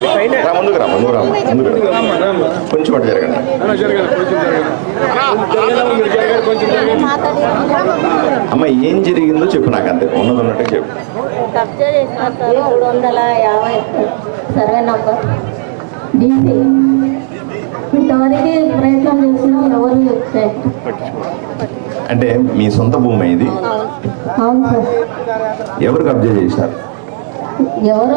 రా ముందుకు రా ముందుకు రా ముందుకు రా. కొంచెం అటు జరగండి. అమ్మ ఏం జరిగిందో చెప్పు నాకు అంతే. ఉన్నది ఉన్నట్టే చెప్పు. కబ్జా చేసినారు సార్ మూడు వందల యాభై సర్వే నంబర్. డీసీ. ఇంతవరకు ప్రయత్నం చేసినా ఎవరు. అంటే మీ సొంత భూమి ఇది. అవును సార్. ఎవరు కబ్జా చేశారు? ఎవరు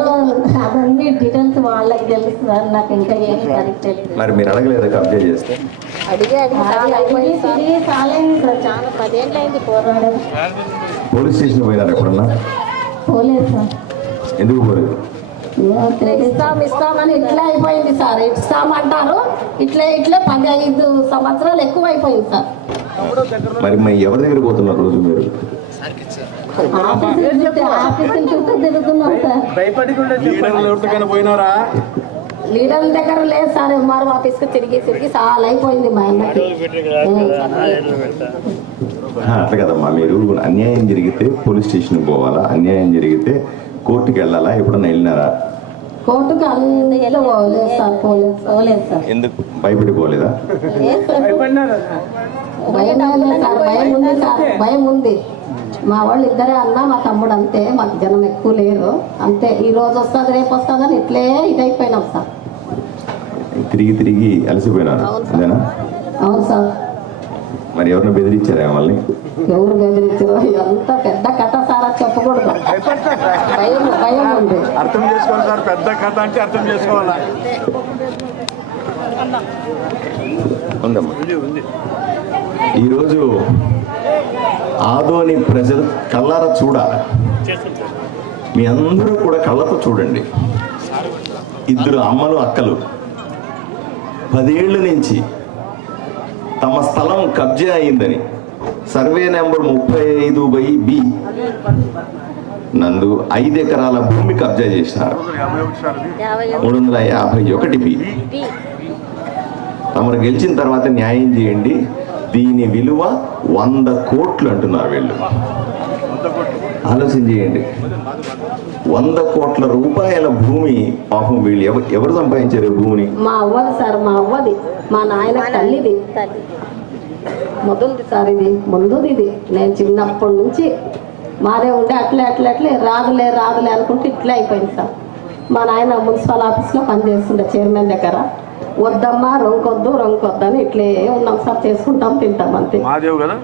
అవన్నీ డీటెయిల్స్ వాళ్ళకి తెలుసు సార్ నాకు ఇంకా ఏం తెలియదు మరి మీరు అడగలేదు కబ్జా చేస్తే? అడిగి అడిగి తిరిగి చాలా అయింది సార్. చాలా. పదేళ్ళు అయింది పోరాడడం పోలీస్ స్టేషన్ పోయినారు ఎప్పుడన్నా? పోలేదు సార్. ఎందుకు పోలేదు? ఇస్తాం ఇస్తామని ఇట్లా అయిపోయింది సార్. ఇస్తామంటారు ఇట్లే ఇట్లే పదిహేను సంవత్సరాలు ఎక్కువ అయిపోయింది సార్. మరి మరి ఎవరి దగ్గర పోతున్నారు రోజు మీరు? పోయినారా? లీడర్ల దగ్గర లేదు సార్ ఎంఆర్ఓ ఆఫీస్కి తిరిగి తిరిగి చాలా అయిపోయింది మా అట్లా కదమ్మా మీరు అన్యాయం జరిగితే పోలీస్ స్టేషన్కి పోవాలా? అన్యాయం జరిగితే కోర్టుకి వెళ్ళాలా? ఎప్పుడన్నా వెళ్ళినారా? కోర్టుకు అన్ని పోలేదు సార్ పోలేదు సార్. ఎందుకు? భయం ఉంది సార్ భయం ఉంది. మా వాళ్ళు ఇద్దరే అన్న మా తమ్ముడు అంతే మాకు జనం ఎక్కువ లేరు. అంతే ఈ రోజు వస్తుంది రేపు వస్తుంది అని ఇట్లే ఇదైపోయినాం సార్. తిరిగి తిరిగి అలసిపోయినారు. అవును సార్. అదేనా అవును సార్. మరి ఎవరిని బెదిరించారా మళ్ళీ ఎవరు బెదిరించారు ఎంత పెద్ద కథ సార్ అది చెప్పకూడదు. భయం భయం ఉంది. అర్థం చేసుకోవాలి సార్ పెద్ద కథ అంటే అర్థం చేసుకోవాలా? ఉందమ్మా. ఈరోజు ఆదోని ప్రజలు కళ్ళార చూడాలి మీ అందరూ కూడా కళ్ళతో చూడండి. ఇద్దరు అమ్మలు అక్కలు. పదేళ్ళ నుంచి తమ స్థలం కబ్జా అయిందని. సర్వే నెంబర్ ముప్పై ఐదు బై బి. నందు ఐదు ఎకరాల భూమి కబ్జా చేసినారు. మూడు వందల యాభై ఒకటి బి. తమరు గెలిచిన తర్వాత న్యాయం చేయండి. దీని విలువ వంద కోట్లు అంటున్నారు వీళ్ళు. ఆలోచన చేయండి. వంద కోట్ల రూపాయల భూమి పాపం వీళ్ళు ఎవరు ఎవరు సంపాదించారు భూమిని? మా అవ్వది సార్ మా అవ్వది. మా నాయన తల్లిది. మొదలుది సార్ ఇది ముందుది ఇది నేను చిన్నప్పటి నుంచి మాదే ఉండే అట్లే అట్లే అట్లే. రాదులే రాదులే అనుకుంటే ఇట్లే అయిపోయింది సార్. మా నాయన మున్సిపల్ ఆఫీస్లో పనిచేస్తుండే చైర్మన్ దగ్గర. వద్దమ్మా రొంకొద్దు రొంకొద్దు అని ఇట్లే ఉన్నాం. సార్ చేసుకుంటాం తింటాం అంతే. మాదేవ్ కదా?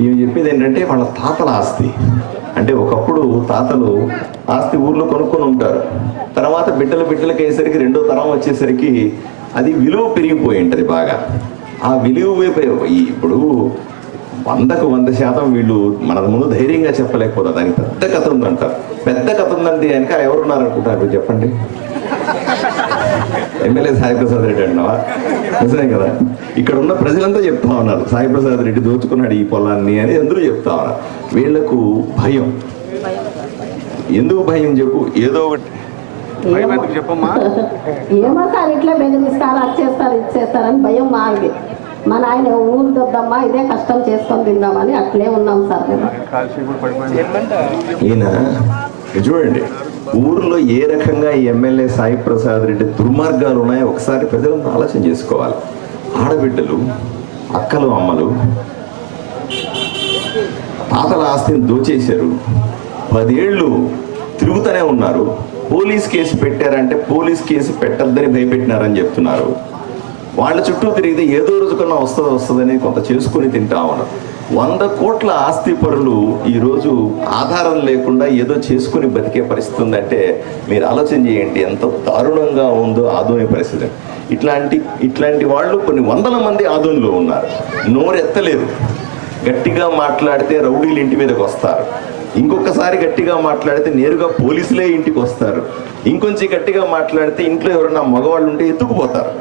ఇవి చెప్పేది ఏంటంటే వాళ్ళ తాతల ఆస్తి. అంటే ఒకప్పుడు తాతలు ఆస్తి ఊర్లో కొనుక్కొని ఉంటారు. తర్వాత బిడ్డల బిడ్డలకి అయ్యేసరికి రెండో తరం వచ్చేసరికి అది విలువ పెరిగిపోయి ఉంటుంది బాగా. ఆ విలువ ఇప్పుడు వందకు వంద శాతం వీళ్ళు మన ముందు ధైర్యంగా చెప్పలేకపోతారు. దానికి పెద్ద కథ ఉందంటారు పెద్ద కథ ఉందంటే వెనక ఎవరున్నారు అనుకుంటారు చెప్పండి. ఎమ్మెల్యే సాయి ప్రసాద్ రెడ్డి అంటున్నావా? నిజమే కదా. ఇక్కడ ఉన్న ప్రజలంతా చెప్తా ఉన్నారు సాయి ప్రసాద్ రెడ్డి దోచుకున్నాడు ఈ పొలాన్ని అని అందరూ చెప్తా ఉన్నారు. వీళ్ళకు భయం. ఎందుకు భయం చెప్పు? ఏదో ఒకటి. చెప్పమ్మా? ఏమో సార్ ఇట్లా బెదిరిస్తారు అది చేస్తారు ఇది చేస్తారని భయం మాది. మా నాయన ఊరు దొద్దమ్మా ఇదే కష్టం చేసుకొని తిందామని అట్లే ఉన్నాం సార్ ఈయన చూడండి. ఊర్లో ఏ రకంగా ఈ ఎమ్మెల్యే సాయి ప్రసాద్ రెడ్డి దుర్మార్గాలు ఉన్నాయో ఒకసారి ప్రజలంతా ఆలోచన చేసుకోవాలి. ఆడబిడ్డలు అక్కలు అమ్మలు తాతల ఆస్తిని దోచేశారు. పదేళ్ళు తిరుగుతూనే ఉన్నారు. పోలీస్ కేసు పెట్టారంటే పోలీస్ కేసు పెట్టద్దని భయపెట్టినారని చెప్తున్నారు. వాళ్ళ చుట్టూ తిరిగితే ఏదో రోజుకన్నా వస్తుంది వస్తుందని కొంత చేసుకుని తింటా ఉన్నారు. వంద కోట్ల ఆస్తి పరులు ఈరోజు ఆధారం లేకుండా ఏదో చేసుకుని బతికే పరిస్థితి ఉందంటే మీరు ఆలోచన చేయండి ఎంత దారుణంగా ఉందో ఆధునిక పరిస్థితి. ఇట్లాంటి ఇట్లాంటి వాళ్ళు కొన్ని వందల మంది ఆధునిలో ఉన్నారు. నోరెత్తలేరు గట్టిగా మాట్లాడితే రౌడీలు ఇంటి మీదకి వస్తారు. ఇంకొకసారి గట్టిగా మాట్లాడితే నేరుగా పోలీసులే ఇంటికి వస్తారు. ఇంకొంచెం గట్టిగా మాట్లాడితే ఇంట్లో ఎవరైనా మగవాళ్ళు ఉంటే ఎత్తుకుపోతారు.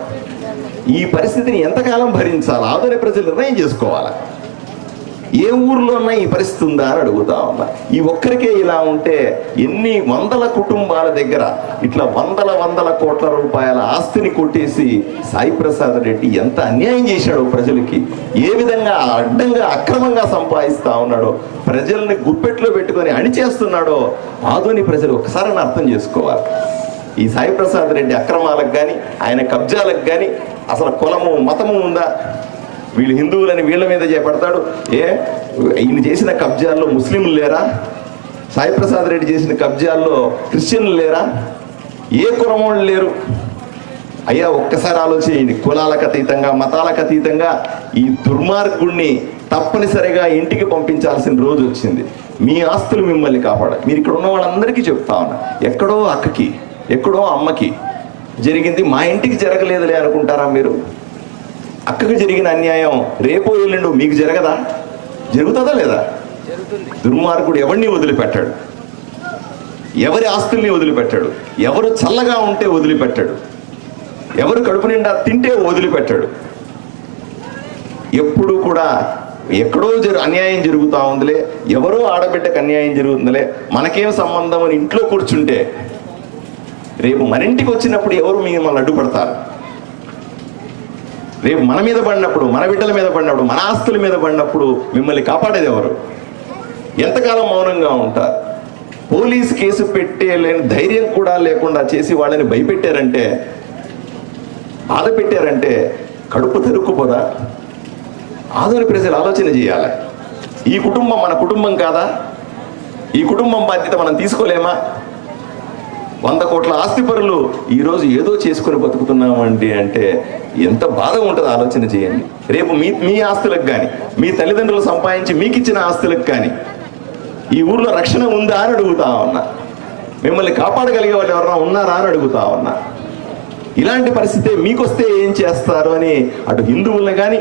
ఈ పరిస్థితిని ఎంతకాలం భరించాలి? ఆదరణ ప్రజలు నిర్ణయం చేసుకోవాలి? ఏ ఊర్లోన్నా ఈ పరిస్థితి ఉందా అని అడుగుతా ఉన్నా. ఈ ఒక్కరికే ఇలా ఉంటే ఎన్ని వందల కుటుంబాల దగ్గర ఇట్లా వందల వందల కోట్ల రూపాయల ఆస్తిని కొట్టేసి సాయి ప్రసాద్ రెడ్డి ఎంత అన్యాయం చేశాడో ప్రజలకి ఏ విధంగా అడ్డంగా అక్రమంగా సంపాదిస్తా ఉన్నాడో ప్రజల్ని గుప్పెట్లో పెట్టుకొని అణిచేస్తున్నాడో ఆధుని ప్రజలు ఒకసారి అర్థం చేసుకోవాలి. ఈ సాయి ప్రసాద్ రెడ్డి అక్రమాలకు కానీ ఆయన కబ్జాలకు కానీ అసలు కులము మతము ఉందా? వీళ్ళు హిందువులని వీళ్ళ మీద చేపడతాడు. ఏ? ఈయన చేసిన కబ్జాల్లో ముస్లింలు లేరా? సాయిప్రసాద్ రెడ్డి చేసిన కబ్జాల్లో క్రిస్టియన్లు లేరా? ఏ కులం వాళ్ళు లేరు? అయ్యా ఒక్కసారి ఆలోచించండి. కులాలకు అతీతంగా మతాలకు అతీతంగా ఈ దుర్మార్గుణ్ణి తప్పనిసరిగా ఇంటికి పంపించాల్సిన రోజు వచ్చింది. మీ ఆస్తులు మిమ్మల్ని కాపాడ మీరు ఇక్కడ ఉన్న వాళ్ళందరికీ చెప్తా ఉన్నా. ఎక్కడో అక్కకి ఎక్కడో అమ్మకి జరిగింది. మా ఇంటికి జరగలేదులే అనుకుంటారా మీరు? అక్కకు జరిగిన అన్యాయం రేపో ఎల్లుండు మీకు జరగదా? జరుగుతుందా లేదా? దుర్మార్గుడు ఎవరిని వదిలిపెట్టాడు? ఎవరి ఆస్తుల్ని వదిలిపెట్టాడు? ఎవరు చల్లగా ఉంటే వదిలిపెట్టాడు? ఎవరు కడుపు నిండా తింటే వదిలిపెట్టాడు? ఎప్పుడు కూడా ఎక్కడో జరు అన్యాయం జరుగుతూ ఉందిలే. ఎవరో ఆడబిడ్డకు అన్యాయం జరుగుతుందిలే. మనకేం సంబంధం అని ఇంట్లో కూర్చుంటే రేపు మన ఇంటికి వచ్చినప్పుడు ఎవరు మిమ్మల్ని అడ్డుపడతారు? రేపు మన మీద పడినప్పుడు మన బిడ్డల మీద పడినప్పుడు మన ఆస్తుల మీద పడినప్పుడు మిమ్మల్ని కాపాడేది ఎవరు? ఎంతకాలం మౌనంగా ఉంటారు? పోలీస్ కేసు పెట్టేలేని ధైర్యం కూడా లేకుండా చేసి వాళ్ళని భయపెట్టారంటే బాధ పెట్టారంటే కడుపు తెరుక్కుపోదా? ఆధునిక ప్రజలు ఆలోచన చేయాలి. ఈ కుటుంబం మన కుటుంబం కాదా? ఈ కుటుంబం బాధ్యత మనం తీసుకోలేమా? వంద కోట్ల ఆస్తిపరులు ఈరోజు ఏదో చేసుకొని బతుకుతున్నామండి అంటే ఎంత బాధ ఉంటుంది ఆలోచన చేయండి. రేపు మీ మీ ఆస్తులకు కానీ మీ తల్లిదండ్రులు సంపాదించి మీకు ఇచ్చిన ఆస్తులకు కానీ ఈ ఊర్లో రక్షణ ఉందా అని అడుగుతా ఉన్నా. మిమ్మల్ని కాపాడగలిగే వాళ్ళు ఎవరైనా ఉన్నారా అని అడుగుతా ఉన్నా. ఇలాంటి పరిస్థితి మీకొస్తే ఏం చేస్తారు అని అటు హిందువులను కానీ